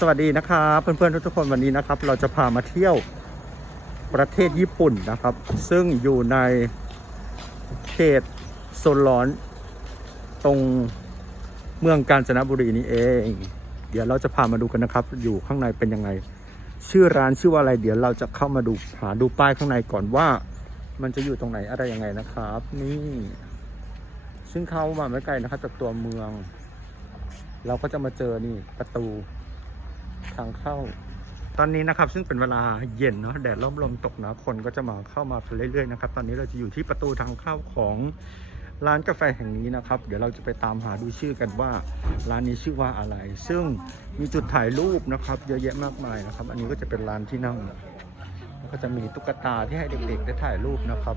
สวัสดีนะครับเพื่อนๆทุกๆคนวันนี้นะครับ เราจะพามาเที่ยวประเทศญี่ปุ่นนะครับ ซึ่งอยู่ในเขตโซนร้อนตรงเมืองกาญจนบุรีนี่เอง เดี๋ยวเราจะพามาดูกันนะครับ อยู่ข้างในเป็นยังไง ชื่อร้านชื่อว่าอะไร เดี๋ยวเราจะเข้ามาดูหาดูป้ายข้างในก่อนว่า มันจะอยู่ตรงไหนอะไรยังไงนะครับ นี่ ซึ่งเข้ามาไม่ไกลนะครับจากตัวเมือง เราก็จะมาเจอนี่ประตู ทางเข้า ตอนนี้นะครับซึ่งเป็นเวลาเย็นเนาะแดดร่มลมตกนะคนก็จะมาเข้ามาเรื่อยๆนะครับตอนนี้เราจะอยู่ที่ประตูทางเข้าของร้านกาแฟแห่งนี้นะครับ เดี๋ยวเราจะไปตามหาดูชื่อกันว่า ร้านนี้ชื่อว่าอะไร ซึ่งมีจุดถ่ายรูปนะครับ เยอะแยะมากมายนะครับ อันนี้ก็จะเป็นร้านที่นั่งแล้วก็จะมีตุ๊กตาที่ให้เด็กๆ ได้ถ่ายรูปนะครับ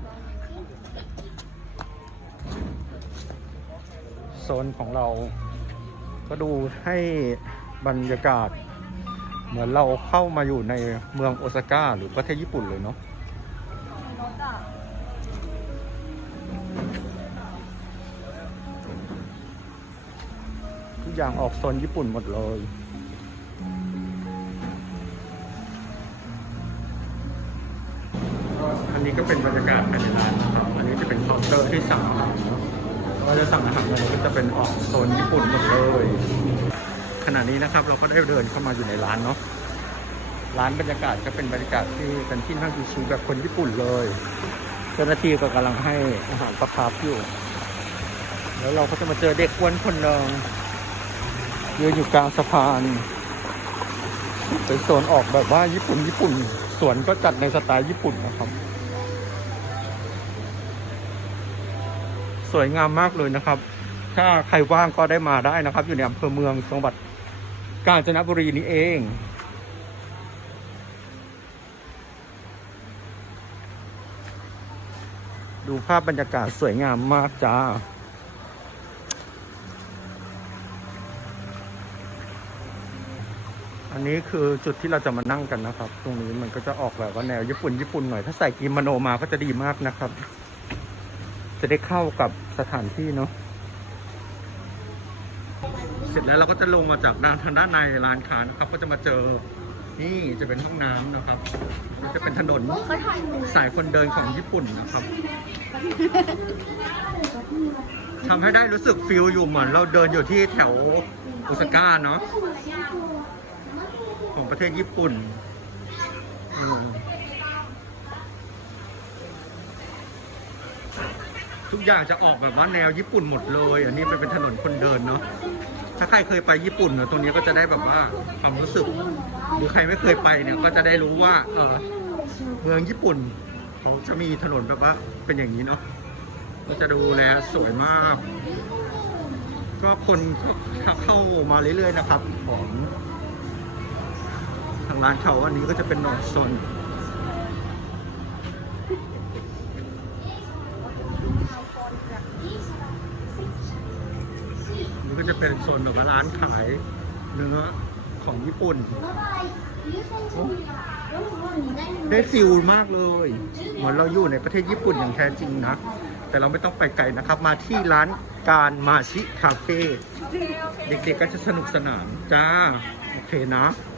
โซนของเราก็ดูให้บรรยากาศ เหมือนเราเข้ามาอยู่ในเมืองโอซาก้าหรือประเทศญี่ปุ่นเลยเนาะทุกอย่างออกโซนญี่ปุ่นหมดเลยอันนี้ก็เป็นบรรยากาศภายในร้านนะครับ อันนี้จะเป็นเคาน์เตอร์ที่สั่งอาหารเนาจะสั่งอาหารอะไรก็จะเป็นออกโซนญี่ปุ่นหมดเลย ขณะนี้นะครับ เราก็ได้เดินเข้ามาอยู่ในร้านเนาะร้านบรรยากาศก็เป็นบรรยากาศที่เป็นที่นั่งชิวๆแบบคนญี่ปุ่นเลย เจ้าหน้าที่ก็กำลังให้อาหารปลาคาร์ฟอยู่ แล้วเราก็จะมาเจอเด็กอ้วนคนหนึ่งยืนอยู่กลางสะพานเป็นโซนออกแบบว่าญี่ปุ่นญี่ปุ่นสวนก็จัดในสไตล์ญี่ปุ่นนะครับ สวยงามมากเลยนะครับ ถ้าใครว่างก็ได้มาได้นะครับ อยู่ในอำเภอเมืองจังหวัด กาญจนบุรีนี้เอง ดูภาพบรรยากาศสวยงามมากจ้า อันนี้คือจุดที่เราจะมานั่งกันนะครับ ตรงนี้มันก็จะออกแบบว่าแนวญี่ปุ่นญี่ปุ่นหน่อย ถ้าใส่กิโมโนมาก็จะดีมากนะครับ จะได้เข้ากับสถานที่เนาะ เสร็จแล้วเราก็จะลงมาจากด้านทางด้านในร้านค้านะครับ ก็จะมาเจอนี่จะเป็นห้องน้ำนะครับจะเป็นถนนสายคนเดินของญี่ปุ่นนะครับทำให้ได้รู้สึกฟิลอยู่เหมือนเราเดินอยู่ที่แถวอุซาก้าเนาะของประเทศญี่ปุ่นทุกอย่างจะออกแบบว่าแนวญี่ปุ่นหมดเลย อันนี้เป็นถนนคนเดินเนาะ ถ้าใครเคยไปญี่ปุ่นเนอะตรงนี้ก็จะได้แบบว่าความรู้สึก หรือใครไม่เคยไปเนี่ยก็จะได้รู้ว่า เออเมืองญี่ปุ่น เขาจะมีถนนแบบว่าเป็นอย่างนี้เนาะก็จะดูแลสวยมาก ก็คนก็เข้ามาเรื่อยๆนะครับ ของทางร้านเขาอันนี้ก็จะเป็นนอร์ซอน ก็จะเป็นโซนแบบว่าร้านขายเนื้อของญี่ปุ่น ได้ฟิลมากเลย เหมือนเราอยู่ในประเทศญี่ปุ่นอย่างแท้จริงนะ แต่เราไม่ต้องไปไกลนะครับ มาที่ร้านการมาชิคาเฟ่เด็กๆก็จะสนุกสนานจ้า โอเคนะโ